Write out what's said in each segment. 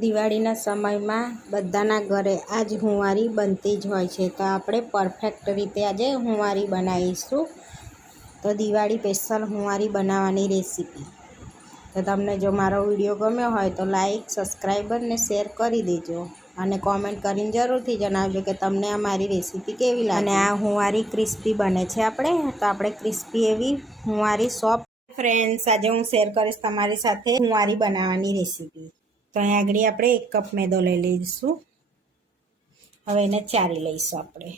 દિવાળીના સમયમાં બધાના ઘરે આજ હુંવારી બનતી જ હોય છે, તો આપણે પરફેક્ટ રીતે આજે હુંવારી બનાવીશું. તો દિવાળી સ્પેશિયલ હુંવારી બનાવવાની રેસીપી. તો તમને જો મારો વિડીયો ગમ્યો હોય તો લાઈક, સબસ્ક્રાઈબર ને શેર કરી દેજો અને કોમેન્ટ કરીને જરૂરથી જણાવજો કે તમને આ મારી રેસીપી કેવી લાગે. અને આ હુંવારી ક્રિસ્પી બને છે તો આપણે ક્રિસ્પી એવી હુંવારી સોફ્ટ. ફ્રેન્ડ્સ, આજે હું શેર કરીશ તમારી સાથે હુંવારી બનાવવાની રેસીપી. તો અહીંયા આગળ આપણે 1 કપ મેદો લઈ લઈશું. હવે એને ચારી લઈશું આપણે.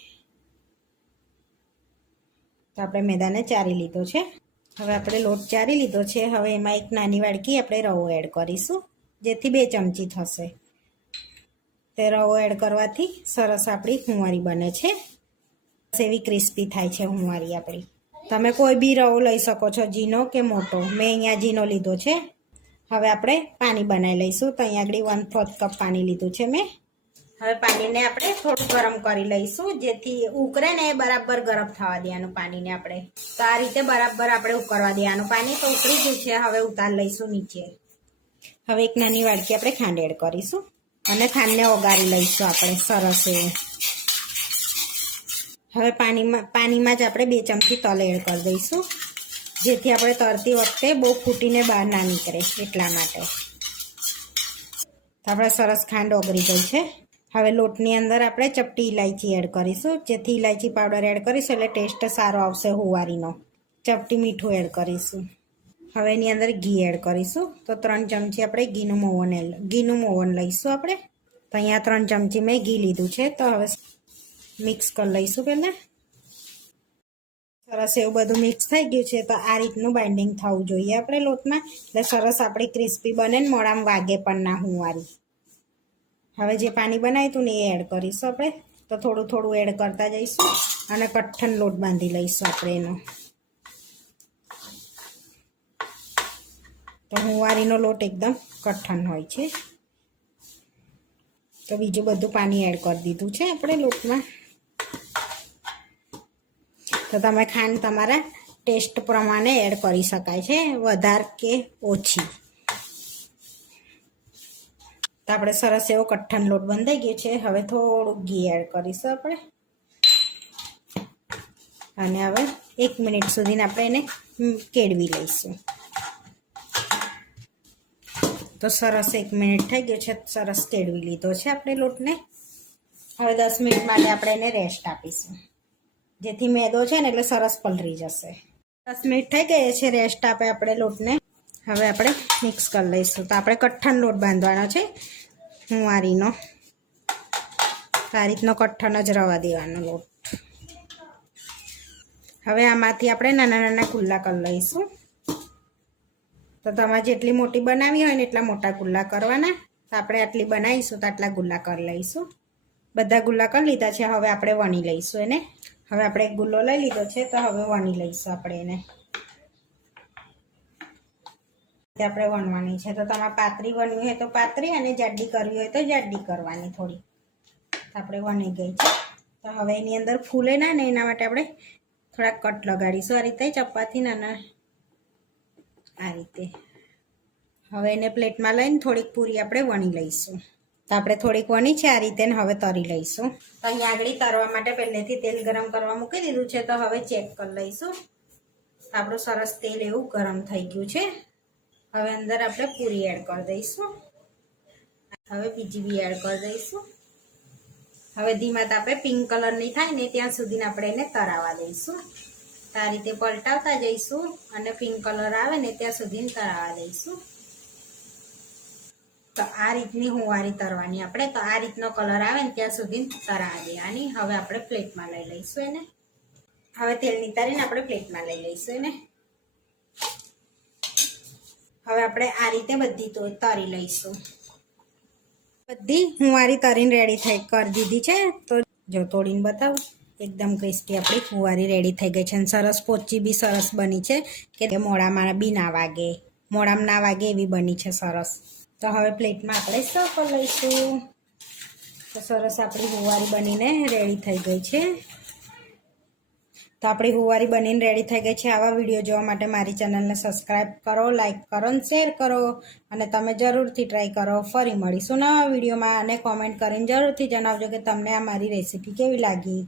તો આપણે મેદાને ચારી લીધો છે. હવે આપણે લોટ ચારી લીધો છે. હવે એમાં એક નાની વાડકી આપણે રવો એડ કરીશું, જેથી 2 ચમચી થશે. તે રવો એડ કરવાથી સરસ આપણી હુંવારી બને છે. એવી ક્રિસ્પી થાય છે હુંવારી આપણી. તમે કોઈ બી રવો લઈ શકો છો, ઝીનો કે મોટો. મેં અહીંયા ઝીનો લીધો છે. હવે આપણે પાણી બનાવી લઈશું. તો અહીંયા આગળ 1/4 કપ પાણી લીધું છે મેં. હવે પાણીને આપણે થોડું ગરમ કરી લઈશું, જેથી ઉકળે ને બરાબર ગરમ થવા દેવાનું પાણીને આપણે. તો આ રીતે બરાબર આપણે ઉકળવા દેવાનું પાણી. તો ઉકળી ગયું છે. હવે ઉતાર લઈશું નીચે. હવે એક નાની વાડકી આપણે ખાંડ એડ કરીશું અને ખાંડને ઓગાળી લઈશું આપણે સરસ એવું. હવે પાણીમાં જ આપણે 2 ચમચી તલ એડ કરી દઈશું, જેથી આપણે તરતી વખતે બહુ ફૂટીને બહાર ના નીકળે એટલા માટે. તો આપણે સરસ ખાંડ ઓગળી ગઈ છે. હવે લોટની અંદર આપણે ચપટી ઇલાયચી એડ કરીશું, જેથી ઇલાયચી પાવડર એડ કરીશું એટલે ટેસ્ટ સારો આવશે હુંવારીનો. ચપટી મીઠું એડ કરીશું. હવે એની અંદર ઘી એડ કરીશું. તો 3 ચમચી આપણે ઘીનું મોવન લઈશું આપણે. તો અહીંયા 3 ચમચી મેં ઘી લીધું છે. તો હવે મિક્સ કરી લઈશું પહેલાં. સરસ એવું બધું મિક્સ થઈ ગયું છે. તો આ રીતનું બાઇન્ડિંગ થવું જોઈએ આપણે લોટમાં, એટલે સરસ આપણી ક્રિસ્પી બને ને મોડામાં વાગે પણ ના હુંવારી. હવે જે પાણી બનાવ્યું હતું ને એ એડ કરીશું આપણે. તો થોડું થોડું એડ કરતા જઈશું અને કઠણ લોટ બાંધી લઈશું આપણે એનો. તો હુંવારીનો લોટ એકદમ કઠણ હોય છે. તો બીજું બધું પાણી એડ કરી દીધું છે આપણે લોટમાં. તો તમે ખાંડ તમારા ટેસ્ટ પ્રમાણે એડ કરી શકાય છે, વધારે કે ઓછી. તો આપણે સરસ એવો કઠણ લોટ બંધાઈ ગયો છે. હવે થોડુંક ઘી એડ કરીશું આપણે અને હવે 1 મિનિટ સુધી આપણે એને કેળવી લઈશું. તો સરસ 1 મિનિટ થઈ ગયો છે. સરસ કેળવી લીધો છે આપણે લોટને. હવે 10 મિનિટ માટે આપણે એને રેસ્ટ આપીશું, જેથી મેદો છે ને એટલે સરસ પલળી જશે. 10 મિનિટ થઈ ગઈ છે રેસ્ટ આપે આપણે લોટને. હવે આપણે મિક્સ કરી લઈશું. તો આપણે કઠણ લોટ બાંધવાનો છે હુંવારીનો. આ રીતનો કઠણ જ રવા દેવાનો લોટ. હવે આમાંથી આપણે નાના નાના કુલ્લા કરી લઈશું. તો તમારે જેટલી મોટી બનાવી હોય ને એટલા મોટા ગુલ્લા કરવાના. તો આપણે આટલી બનાવીશું તો આટલા ગુલ્લા કરી લઈશું. બધા ગુલ્લા કરી લીધા છે. હવે આપણે વણી લઈશું એને. હવે આપણે એક ગુલ્લો લઈ લીધો છે. તો હવે વણી લઈશું આપણે એને. આપણે વણવાની છે. તો તમારે પાતળી વણવી હોય તો પાતળી, અને જાડી કરવી હોય તો જાડી કરવાની થોડી. આપણે વણી ગઈ છે. તો હવે એની અંદર ફૂલે ના ને એના માટે આપણે થોડાક કટ લગાડીશું આ રીતે ચપ્પાથી નાના. આ રીતે. હવે એને પ્લેટમાં લઈને થોડીક પૂરી આપણે વણી લઈશું. તો આપણે થોડીક વણી છે આ રીતે, હવે તરી લઈશું. તો અહીંયા આગળ તરવા માટે પહેલેથી તેલ ગરમ કરવા મૂકી દીધું છે. તો હવે ચેક કરી લઈશું. આપણું સરસ તેલ એવું ગરમ થઈ ગયું છે. હવે અંદર આપણે પૂરી એડ કરી દઈશું. હવે બીજી બી એડ કરી દઈશું. હવે ધીમા તાપે પિંક કલરની થાય ને ત્યાં સુધી આપણે એને તરાવા દઈશું. આ રીતે પલટાવતા જઈશું અને પિંક કલર આવે ને ત્યાં સુધી તરાવા દઈશું. તો આ રીતની હુંવારી તરવાની આપણે. તો આ રીતનો કલર આવે ને ત્યાં સુધી તરાવા દેવાની. હવે આપણે પ્લેટમાં લઈ લઈશું એને. હવે તેલ નિતારીને આપણે પ્લેટમાં લઈ લઈશું એને. હવે આપણે આ રીતે બધી તરી લઈશું. બધી હુંવારી તરીને રેડી કરી દીધી છે. તો જો તોડીને બતાવું, એકદમ ક્રિસ્પી આપણી હુંવારી રેડી થઈ ગઈ છે. અને સરસ પોચી બી સરસ બની છે કે મોડામાં બી ના વાગે, મોડામાં ના વાગે એવી બની છે સરસ. તો હવે પ્લેટમાં આપણે સર્વ કરી લઈશું. તો સરસ આપણી હુંવારી બનીને રેડી થઈ ગઈ છે. તો આપણી હુંવારી બનીને રેડી થઈ ગઈ છે. આવા વિડીયો જોવા માટે મારી ચેનલને સબસ્ક્રાઈબ કરો, લાઈક કરો અને શેર કરો અને તમે જરૂરથી ટ્રાય કરો. ફરી મળીશું નવા વિડીયોમાં અને કોમેન્ટ કરીને જરૂરથી જણાવજો કે તમને આ મારી રેસીપી કેવી લાગી.